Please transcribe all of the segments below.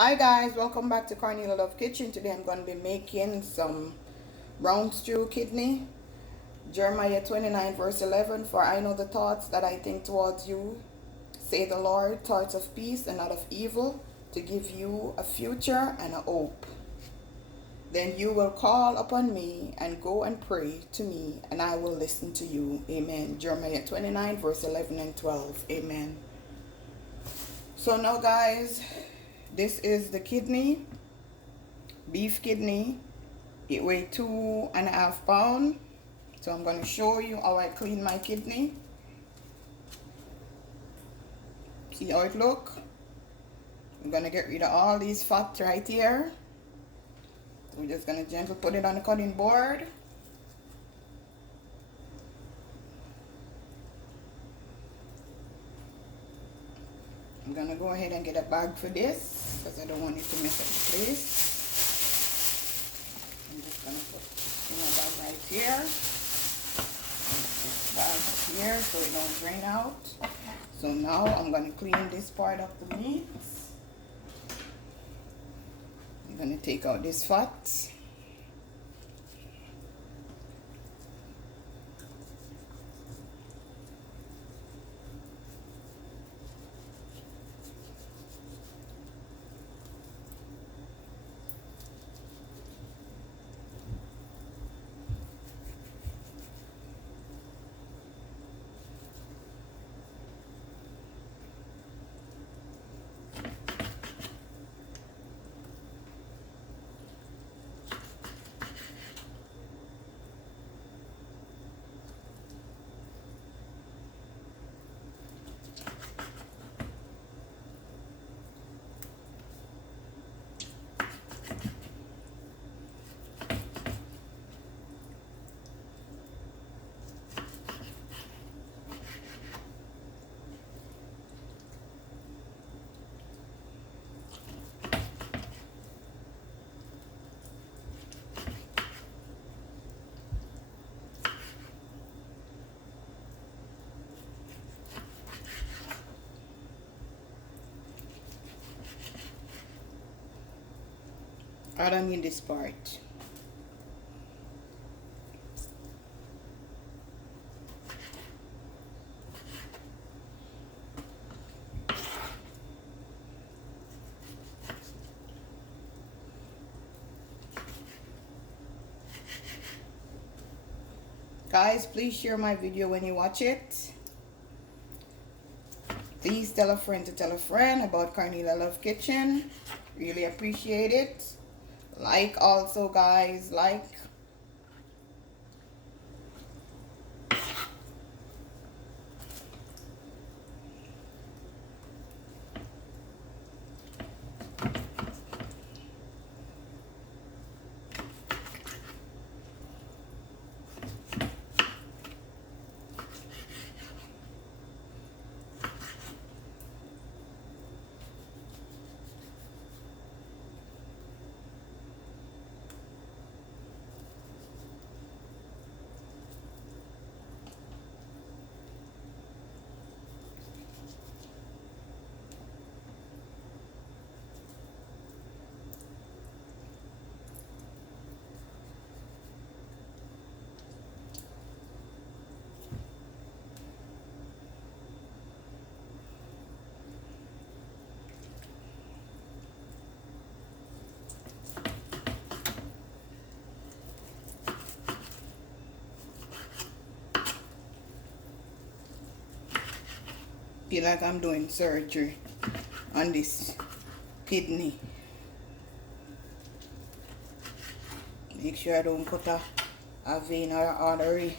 Hi guys, welcome back to CORNELIALOVE KITCHEN. Today I'm going to be making some brown stew kidney. Jeremiah 29 verse 11. For I know the thoughts that I think towards you, say the Lord, thoughts of peace and not of evil, to give you a future and a hope. Then you will call upon me and go and pray to me, and I will listen to you. Amen. Jeremiah 29 verse 11 and 12. Amen. So now guys, this is the kidney, beef kidney. It weighs 2.5 pounds. So I'm going to show you how I clean my kidney. See how it look? I'm going to get rid of all these fat right here. So we're just going to gently put it on the cutting board. I'm going to go ahead and get a bag for this because I don't want it to mess up the place. I'm just going to put in a bag right here. This bag here so it don't drain out. So now I'm going to clean this part of the meat. I'm going to take out this fat. I don't need this part. Guys, please share my video when you watch it. Please tell a friend to tell a friend about CORNELIALOVE Kitchen. Really appreciate it. Like also, guys, like. Feel like I'm doing surgery on this kidney. Make sure I don't cut a vein or an artery.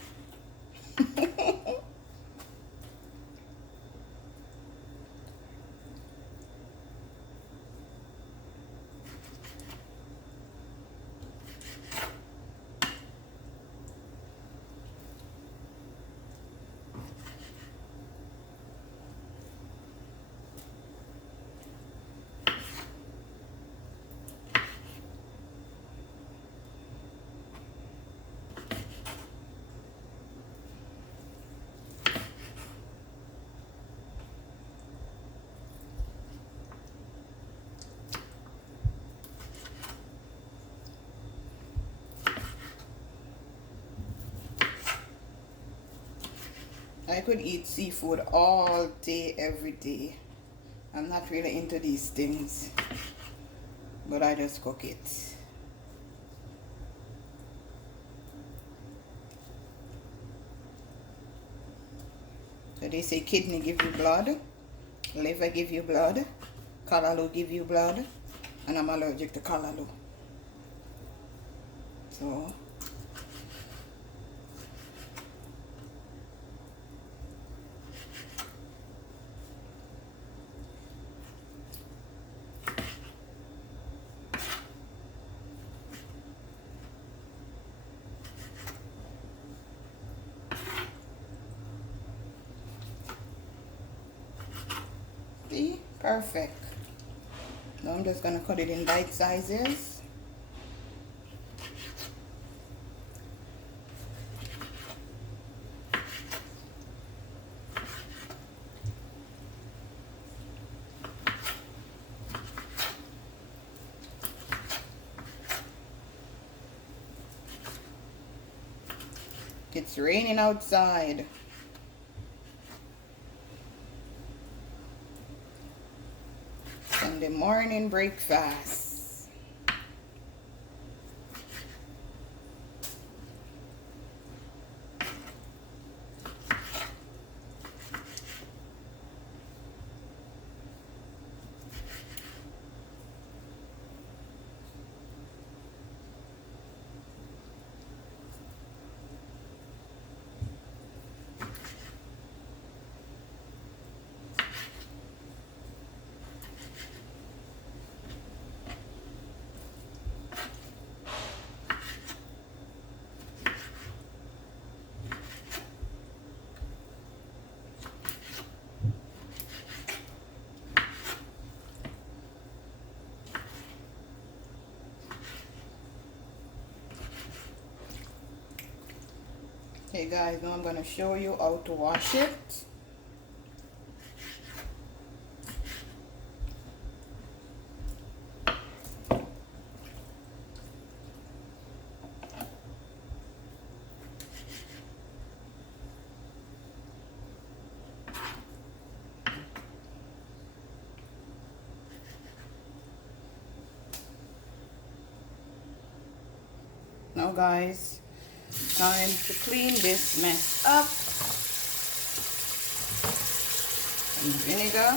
could eat seafood all day, every day. I'm not really into these things, but I just cook it. So they say kidney give you blood, liver give you blood, callaloo give you blood, and I'm allergic to callaloo. So see, perfect. Now I'm just gonna cut it in bite sizes. It's raining outside. Sunday morning breakfast. Okay guys, now I'm going to show you how to wash it. Now guys, time to clean this mess up. And vinegar.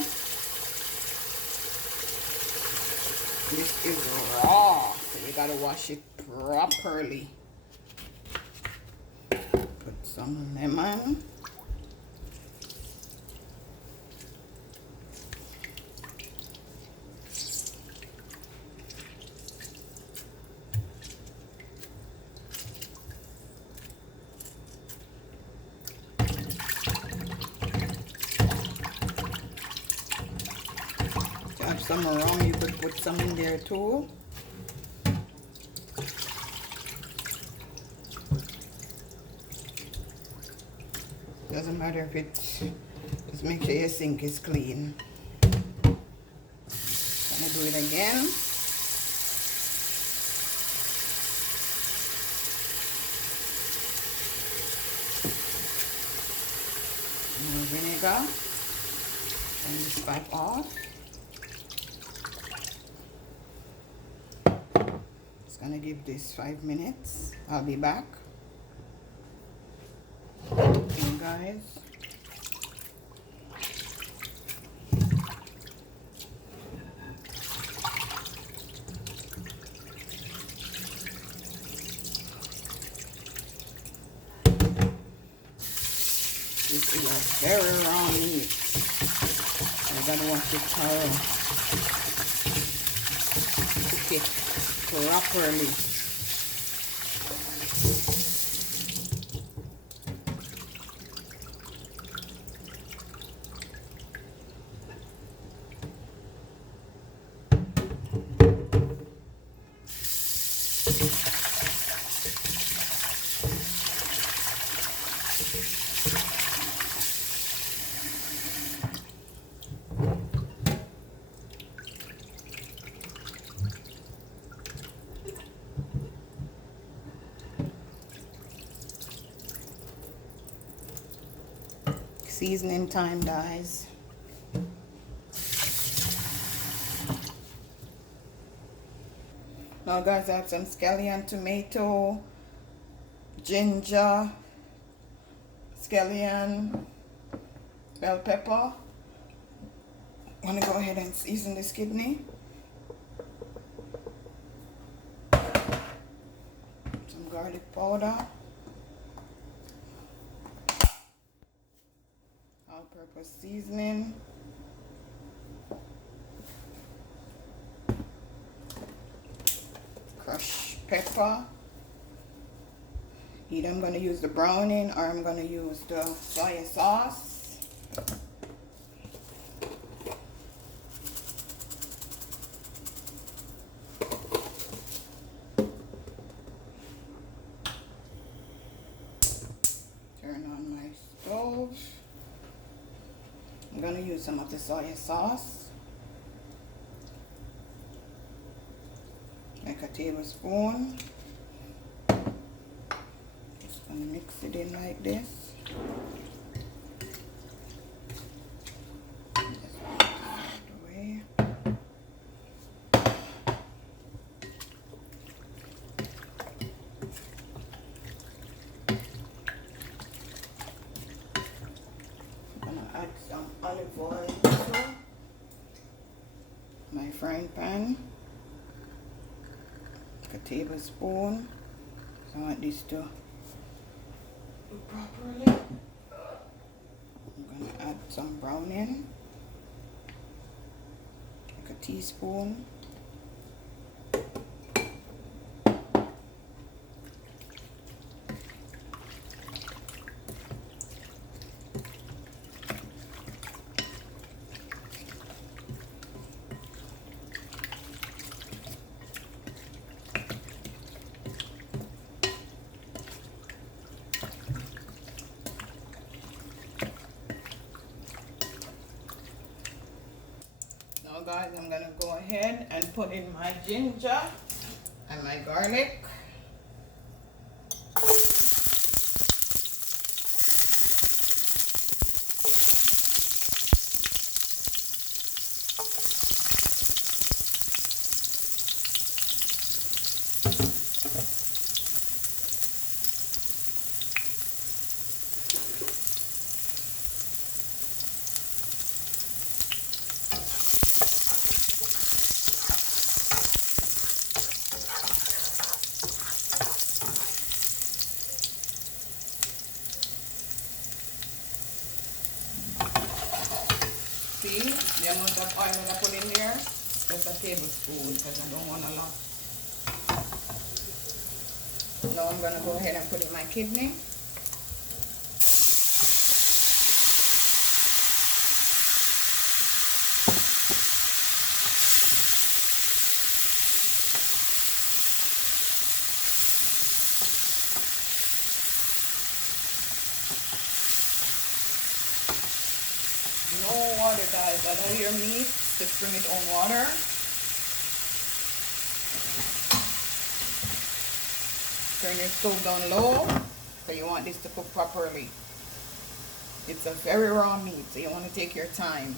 This is raw, so you gotta wash it properly. Put some lemon. Some around, you could put some in there too. Doesn't matter if it's, just make sure your sink is clean. Gonna do it again. More vinegar. And this pipe off. Gonna give this 5 minutes. I'll be back. Okay guys, this is a very raw meat. I gotta wash it thorough. Cook it properly. seasoning time, guys. Now guys, I have some scallion tomato, ginger, scallion, bell pepper. I'm gonna go ahead and season this kidney. Some garlic powder, all-purpose seasoning, crushed pepper. Either I'm gonna use the browning or I'm gonna use the soy sauce. Turn on my stove. I'm gonna use some of the soy sauce, like a tablespoon. Just gonna mix it in like this. Just put this out the way. Add some olive oil to my frying pan, like a tablespoon. So I want this to do properly. I'm going to add some browning, like a teaspoon. Now guys, I'm gonna go ahead and put in my ginger and my garlic. See the amount of oil that I put in there? Just a tablespoon because I don't want a lot. Now I'm going to go ahead and put in my kidney. No water, guys. Allow your meat to bring its own water. Turn your stove down low, so you want this to cook properly. It's a very raw meat, so you want to take your time.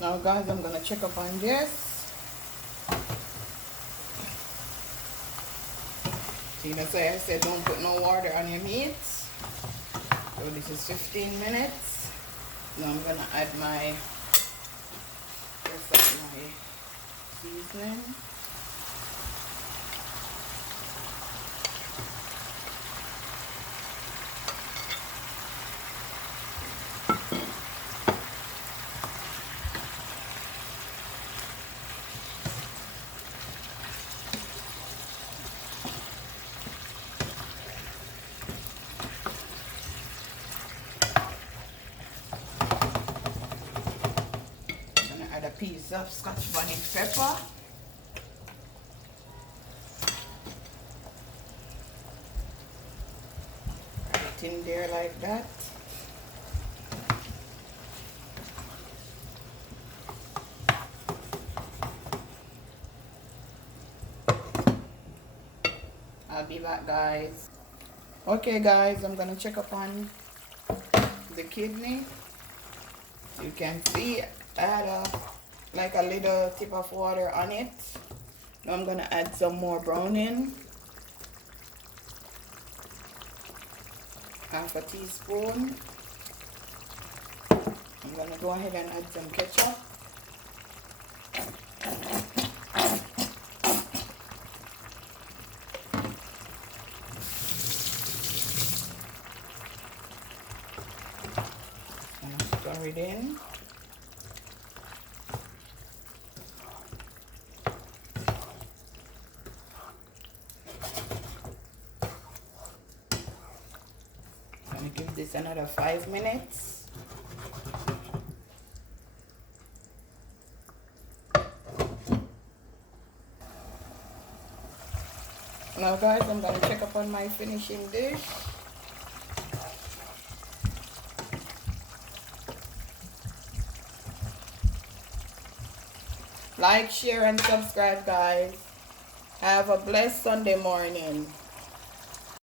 Now guys, I'm going to check up on this. See, that's why I said don't put no water on your meat. So this is 15 minutes. Now I'm going to add my rest of my seasoning. A piece of Scotch bonnet pepper, add it in there like that. I'll be back, guys. Okay guys, I'm gonna check up on the kidney. You can see I had like a little tip of water on it. Now I'm gonna add some more browning. Half a teaspoon. I'm gonna go ahead and add some ketchup. And stir it in. I'm gonna give this another 5 minutes. Now guys, I'm going to check up on my finishing dish. Like, share, and subscribe, guys. Have a blessed Sunday morning.